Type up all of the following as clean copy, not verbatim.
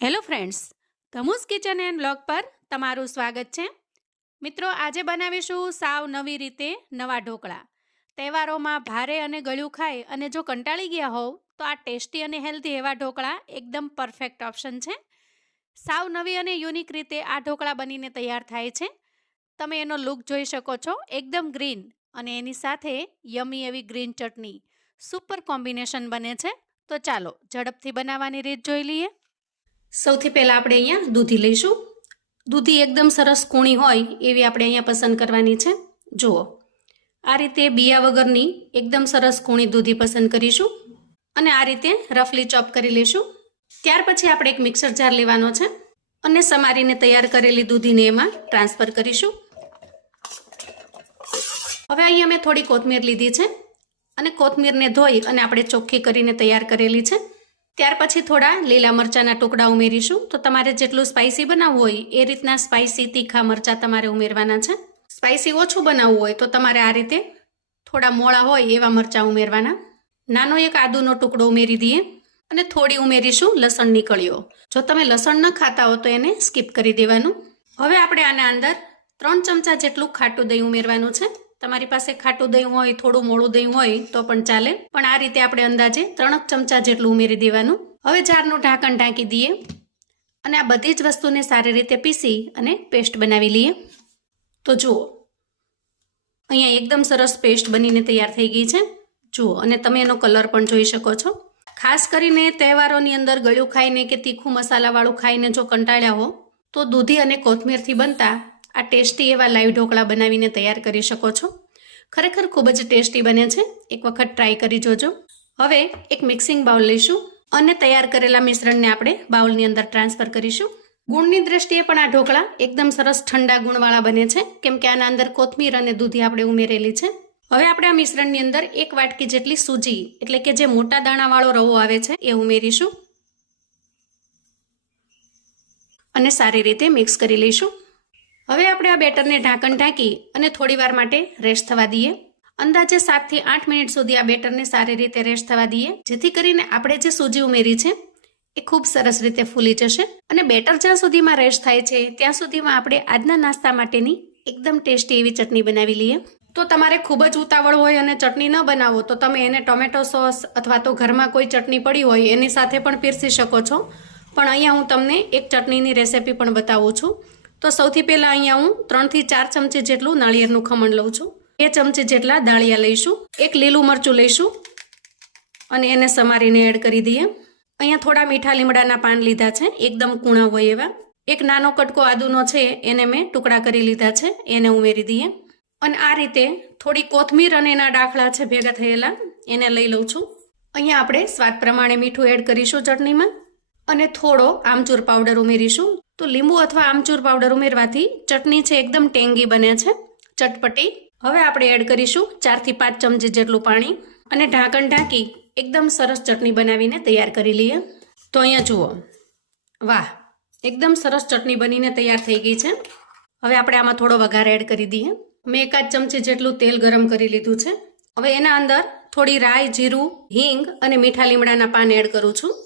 Hello friends, ધમુસ kitchen and blog પર તમારું સ્વાગત છે. મિત્રો, આજે બનાવીશું સાવ નવી રીતે નવા ઢોકળા. તહેવારોમાં ભારે અને ગળ્યું ખાઈ અને જો કંટાળી ગયા હોવ તો આ ટેસ્ટી અને હેલ્ધી એવા ઢોકળા એકદમ પરફેક્ટ ઓપ્શન છે. સાવ નવી અને યુનિક રીતે આ ઢોકળા બનીને તૈયાર થાય છે. તમે એનો લુક જોઈ શકો છો, એકદમ ગ્રીન, અને એની સાથે યમી એવી ગ્રીન ચટણી. સુપર કોમ્બિનેશન બને છે. તો ચાલો ઝડપથી બનાવવાની રીત જોઈ લઈએ. સૌથી પહેલાં આપણે અહીંયા દૂધી લઈશું. દૂધી એકદમ સરસ કૂણી હોય એવી આપણે અહીંયા પસંદ કરવાની છે. જુઓ, આ રીતે બિયા વગરની એકદમ સરસ કૂણી દૂધી પસંદ કરીશું અને આ રીતે રફલી ચોપ કરી લઈશું. ત્યાર પછી આપણે એક મિક્સર જાર લેવાનો છે અને સમારીને તૈયાર કરેલી દૂધીને એમાં ટ્રાન્સફર કરીશું. હવે અહીંયા મેં થોડી કોથમીર લીધી છે અને કોથમીરને ધોઈ અને આપણે ચોખ્ખી કરીને તૈયાર કરેલી છે. ત્યાર પછી થોડા લીલા મરચાંના ટુકડા ઉમેરીશું. તો તમારે જેટલું સ્પાઇસી બનાવવું હોય એ રીતના સ્પાઇસી તીખા મરચાં તમારે ઉમેરવાના છે. સ્પાઇસી ઓછું બનાવવું હોય તો તમારે આ રીતે થોડા મોળા હોય એવા મરચાં ઉમેરવાના. નાનો એક આદુનો ટુકડો ઉમેરી દઈએ અને થોડી ઉમેરીશું લસણની કળીઓ. જો તમે લસણ ન ખાતા હો તો એને સ્કીપ કરી દેવાનું. હવે આપણે આના અંદર 3 ચમચા જેટલું ખાટું દહીં ઉમેરવાનું છે. તમારી પાસે ખાટું દહીં હોય, થોડું મોળું દહીં હોય તો પણ ચાલે, પણ આ રીતે આપણે અંદાજે 3 ચમચા જેટલું ઉમેરી દેવાનું. હવે જારનું ઢાંકણ ઢાંકી દઈએ અને આ બધી જ વસ્તુને સારી રીતે પીસી અને પેસ્ટ બનાવી લઈએ. તો જુઓ, અહીંયા એકદમ સરસ પેસ્ટ બનીને તૈયાર થઈ ગઈ છે. જુઓ, અને તમે એનો કલર પણ જોઈ શકો છો. ખાસ કરીને તહેવારોની અંદર ગળ્યું ખાઈને કે તીખું મસાલાવાળું ખાઈને જો કંટાળ્યા હો તો દૂધી અને કોથમીરથી બનતા આ ટેસ્ટી એવા લાઈવ ઢોકળા બનાવીને તૈયાર કરી શકો છો. ખરેખર ખૂબ જ ટેસ્ટી બને છે. એક વખત ટ્રાય કરી જોજો. હવે એક મિક્સિંગ બાઉલ લઈશું અને તૈયાર કરેલા મિશ્રણને આપણે બાઉલની અંદર ટ્રાન્સફર કરીશું. ગુણની દ્રષ્ટિએ પણ આ ઢોકળા એકદમ સરસ ઠંડા ગુણવાળા બને છે, કેમ કે આના અંદર કોથમીર અને દૂધી આપણે ઉમેરેલી છે. હવે આપણે આ મિશ્રણની અંદર 1 વાટકી જેટલી સૂજી, એટલે કે જે મોટા દાણાવાળો રવો આવે છે, એ ઉમેરીશું અને સારી રીતે મિક્સ કરી લઈશું. હવે આપણે આ બેટરને ઢાંકણ ઢાંકી અને થોડી વાર માટે રેસ્ટ થવા દઈએ. અંદાજે 7 થી 8 મિનિટ સુધી આ બેટરને સારી રીતે રેસ્ટ થવા દઈએ, જેથી કરીને આપણે જે સૂજી ઉમેરી છે એ ખૂબ સરસ રીતે ફૂલી જશે. અને બેટર જ્યાં સુધીમાં રેસ્ટ થાય છે ત્યાં સુધીમાં આપણે આજના નાસ્તા માટેની એકદમ ટેસ્ટી એવી ચટણી બનાવી લઈએ. તો તમારે ખૂબ જ ઉતાવળ હોય અને ચટણી ન બનાવો તો તમે એને ટોમેટો સોસ અથવા તો ઘરમાં કોઈ ચટણી પડી હોય એની સાથે પણ પીરસી શકો છો. પણ અહીંયા હું તમને એક ચટણીની રેસિપી પણ બતાવું છું. તો સૌથી પહેલાં અહીંયા હું 3 થી 4 ચમચી જેટલું નાળિયેરનું ખમણ લઉં છું. 2 ચમચી જેટલા દાળિયા લઈશું. 1 લીલું મરચું લઈશું અને એને સમારીને એડ કરી દઈએ. અહીંયા થોડા મીઠા લીમડાના પાન લીધા છે, એકદમ કૂણા હોય એવા. 1 નાનો કટકો આદુનો છે, એને મેં ટુકડા કરી લીધા છે, એને ઉમેરી દઈએ. અને આ રીતે થોડી કોથમીર અને એના ડાખલા છે ભેગા થયેલા, એને લઈ લઉં છું. અહીંયા આપણે સ્વાદ પ્રમાણે મીઠું એડ કરીશું ચટણીમાં અને થોડો આમચૂર પાવડર ઉમેરીશું. તો લીંબુ અથવા આમચૂર પાવડર ઉમેરવાથી ચટણી છે એકદમ ટેંગી બને છે, ચટપટી. હવે આપણે એડ કરીશું 4 થી 5 ચમચી જેટલું પાણી અને ઢાંકણ ઢાંકી એકદમ સરસ ચટણી બનાવીને તૈયાર કરી લઈએ. તો અહીંયા જુઓ, વાહ, એકદમ સરસ ચટણી બનીને તૈયાર થઈ ગઈ છે. હવે આપણે આમાં થોડો વઘાર એડ કરી દઈએ. મેં 1 ચમચી જેટલું તેલ ગરમ કરી લીધું છે. હવે એના અંદર થોડી રાઈ, જીરું, હિંગ અને મીઠા લીમડાના પાન એડ કરું છું.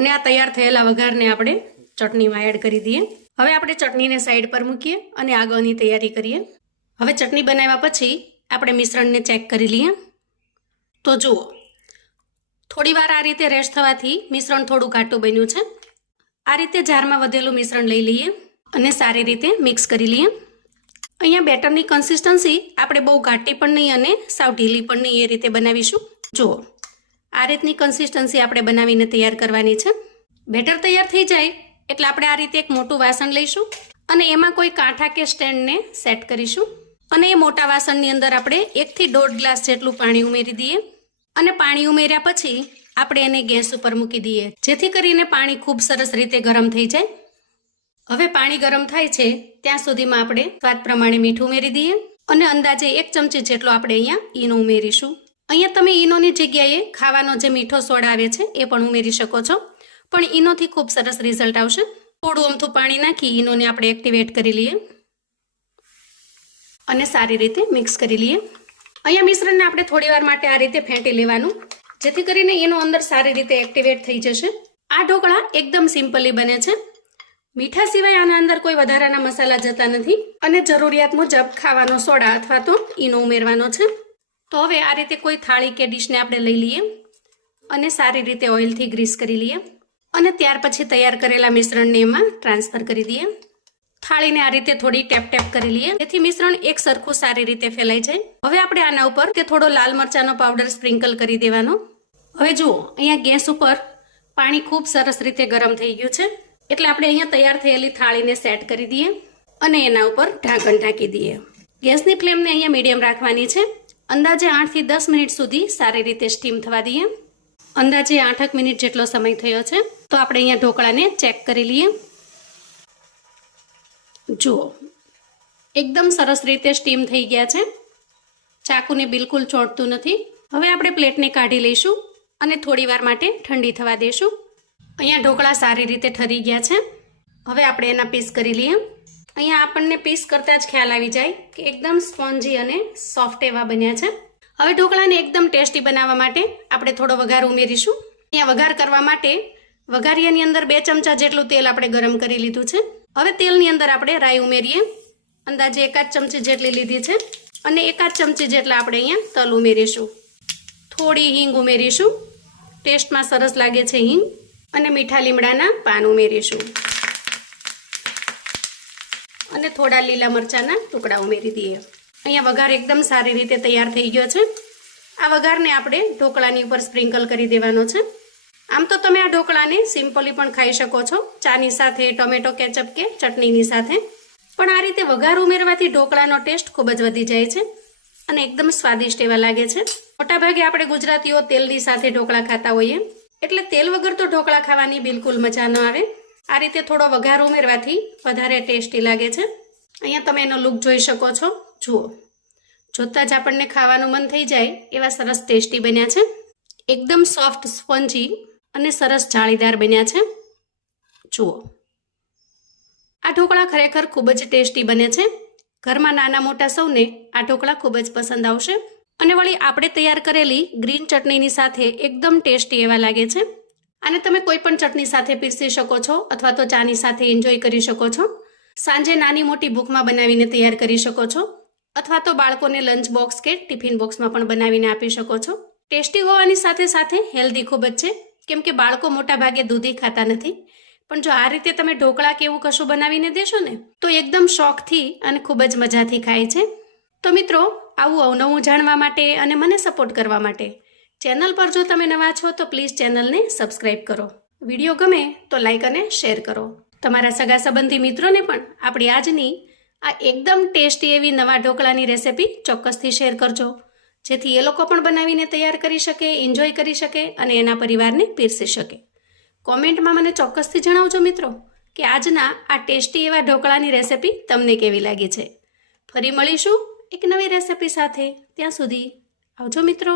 અને આ તૈયાર થયેલા વઘારને આપણે ચટણીમાં એડ કરી દઈએ. હવે આપણે ચટણીને સાઈડ પર મૂકીએ અને આગળની તૈયારી કરીએ. હવે ચટણી બનાવ્યા પછી આપણે મિશ્રણને ચેક કરી લઈએ. તો જુઓ, થોડી વાર આ રીતે રેસ્ટ થવાથી મિશ્રણ થોડું ઘાટું બન્યું છે. આ રીતે જારમાં વધેલું મિશ્રણ લઈ લઈએ અને સારી રીતે મિક્સ કરી લઈએ. અહીંયા બેટરની કન્સિસ્ટન્સી આપણે બહુ ઘાટી પણ નહીં અને સાવ ઢીલી પણ નહીં, એ રીતે બનાવીશું. જુઓ, આ રીતની કન્સિસ્ટન્સી આપણે બનાવીને તૈયાર કરવાની છે. બેટર તૈયાર થઈ જાય એટલે આપણે આ રીતે એક મોટું વાસણ લઈશું અને એમાં કોઈ કાંઠા કે સ્ટેન્ડને સેટ કરીશું. અને એ મોટા વાસણની અંદર આપણે 1 થી 1.5 ગ્લાસ જેટલું પાણી ઉમેરી દઈએ. અને પાણી ઉમેર્યા પછી આપણે એને ગેસ ઉપર મૂકી દઈએ, જેથી કરીને પાણી ખૂબ સરસ રીતે ગરમ થઈ જાય. હવે પાણી ગરમ થાય છે ત્યાં સુધીમાં આપણે સ્વાદ પ્રમાણે મીઠું ઉમેરી દઈએ અને અંદાજે 1 ચમચી જેટલો આપણે અહીંયા ઈનો ઉમેરીશું. અહીંયા તમે ઈનોની જગ્યાએ ખાવાનો જે મીઠો સોડા આવે છે એ પણ ઉમેરી શકો છો, પણ ઈનોથી ખૂબ સરસ રિઝલ્ટ આવશે. થોડું અમથું પાણી નાખી ઈનોને આપણે એક્ટિવેટ કરી લઈએ અને સારી રીતે મિક્સ કરી લઈએ. અહીંયા મિશ્રણને આપણે થોડી વાર માટે આ રીતે ફેંટી લેવાનું. જેથી કરીને એનો અંદર સારી રીતે એક્ટિવેટ થઈ જશે. આ ઢોકળા એકદમ સિમ્પલી બને છે. મીઠા સિવાય આના અંદર કોઈ વધારાના મસાલા જતા નથી અને જરૂરિયાત મુજબ ખાવાનો સોડા અથવા તો ઈનો ઉમેરવાનો છે. તો હવે આ રીતે કોઈ થાળી કે ડીશને આપણે લઈ લઈએ અને સારી રીતે ઓઇલથી ગ્રીસ કરી લઈએ અને ત્યાર પછી તૈયાર કરેલા મિશ્રણને એમાં ટ્રાન્સફર કરી દઈએ. થાળીને આ રીતે થોડી ટેપ ટેપ કરી લઈએ જેથી મિશ્રણ એક સરખું સારી રીતે ફેલાઈ જાય. હવે આપણે આના ઉપર તે થોડો લાલ મરચાંનો પાવડર સ્પ્રિંકલ કરી દેવાનો. હવે જુઓ, અહીંયા ગેસ ઉપર પાણી ખૂબ સરસ રીતે ગરમ થઈ ગયું છે એટલે આપણે અહીંયા તૈયાર થયેલી થાળીને સેટ કરી દઈએ અને એના ઉપર ઢાંકણ ઢાંકી દઈએ. ગેસની ફ્લેમને અહીંયા મીડિયમ રાખવાની છે. અંદાજે 8 થી 10 મિનિટ સુધી સારી રીતે સ્ટીમ થવા દઈએ. અંદાજે 8 મિનિટ જેટલો સમય થયો છે તો આપણે અહીંયા ઢોકળાને ચેક કરી લઈએ. જુઓ, એકદમ સરસ રીતે સ્ટીમ થઈ ગયા છે. ચાકુને બિલકુલ ચોંટતું નથી. હવે આપણે પ્લેટને કાઢી લઈશું અને થોડી વાર માટે ઠંડી થવા દઈશું. અહીંયા ઢોકળા સારી રીતે ઠરી ગયા છે. હવે આપણે એના પીસ કરી લઈએ. અહીંયા આપણને પીસ કરતાં જ ખ્યાલ આવી જાય કે એકદમ સ્પોન્જી અને સોફ્ટ એવા બન્યા છે. હવે ઢોકળાને એકદમ ટેસ્ટી બનાવવા માટે આપણે થોડો વઘાર ઉમેરીશું. અહીંયા વઘાર કરવા માટે વઘારિયાની અંદર 2 ચમચા જેટલું તેલ આપણે ગરમ કરી લીધું છે. હવે તેલની અંદર આપણે રાઈ ઉમેરીએ. અંદાજે 1 ચમચી જેટલી લીધી છે અને 1 ચમચી જેટલા આપણે અહીંયા તલ ઉમેરીશું. થોડી હિંગ ઉમેરીશું. ટેસ્ટમાં સરસ લાગે છે હિંગ. અને મીઠા લીમડાના પાન ઉમેરીશું અને થોડા લીલા મરચાંના ટુકડા ઉમેરી દઈએ. અહીંયા વઘાર એકદમ સારી રીતે તૈયાર થઈ ગયો છે. આ વઘારને આપણે ઢોકળાની ઉપર સ્પ્રિંકલ કરી દેવાનો છે. આમ તો તમે આ ઢોકળાને સિમ્પલી પણ ખાઈ શકો છો, ચાની સાથે, ટોમેટો કેચઅપ કે ચટણીની સાથે. પણ આ રીતે વઘાર ઉમેરવાથી ઢોકળાનો ટેસ્ટ ખૂબ જ વધી જાય છે અને એકદમ સ્વાદિષ્ટ એવા લાગે છે. મોટાભાગે આપણે ગુજરાતીઓ તેલની સાથે ઢોકળા ખાતા હોઈએ એટલે તેલ વગર તો ઢોકળા ખાવાની બિલકુલ મજા ન આવે. આ રીતે થોડો વઘાર ઉમેરવાથી વધારે ટેસ્ટી લાગે છે. અહીંયા તમે એનો લુક જોઈ શકો છો. જુઓ, જોતાં જ આપણને ખાવાનું મન થઈ જાય એવા સરસ ટેસ્ટી બન્યા છે. એકદમ સોફ્ટ, સ્પોન્જી અને સરસ જાળીદાર બન્યા છે. જુઓ, આ ઢોકળા ખરેખર ખૂબ જ ટેસ્ટી બને છે. ઘરમાં નાના મોટા સૌને આ ઢોકળા ખૂબ જ પસંદ આવશે અને વળી આપણે તૈયાર કરેલી ગ્રીન ચટણીની સાથે એકદમ ટેસ્ટી એવા લાગે છે. આને તમે કોઈ પણ ચટણી સાથે પીરસી શકો છો અથવા તો ચાની સાથે એન્જોય કરી શકો છો. સાંજે નાની મોટી ભૂખમાં બનાવીને તૈયાર કરી શકો છો અથવા તો બાળકોને લંચ બોક્સ કે ટિફિન બોક્સમાં પણ બનાવીને આપી શકો છો. ટેસ્ટી હોવાની સાથે સાથે હેલ્ધી ખૂબ જ છે કેમ કે બાળકો મોટા ભાગે દૂધી ખાતા નથી. પણ જો આ રીતે તમે ઢોકળા કે એવું કશું બનાવીને દેશો ને તો એકદમ શોખથી અને ખૂબ જ મજાથી ખાય છે. તો મિત્રો, આવું અવનવું જાણવા માટે અને મને સપોર્ટ કરવા માટે ચેનલ પર જો તમે નવા છો તો પ્લીઝ ચેનલને સબસ્ક્રાઈબ કરો. વિડીયો ગમે તો લાઈક અને શેર કરો. તમારા સગા સંબંધી મિત્રોને પણ આપણી આજની આ એકદમ ટેસ્ટી એવી નવા ઢોકળાની રેસિપી ચોક્કસથી શેર કરજો જેથી એ લોકો પણ બનાવીને તૈયાર કરી શકે, એન્જોય કરી શકે અને એના પરિવારને પીરસી શકે. કોમેન્ટમાં મને ચોક્કસથી જણાવજો મિત્રો કે આજના આ ટેસ્ટી એવા ઢોકળાની રેસિપી તમને કેવી લાગી છે. ફરી મળીશું એક નવી રેસિપી સાથે. ત્યાં સુધી આવજો મિત્રો.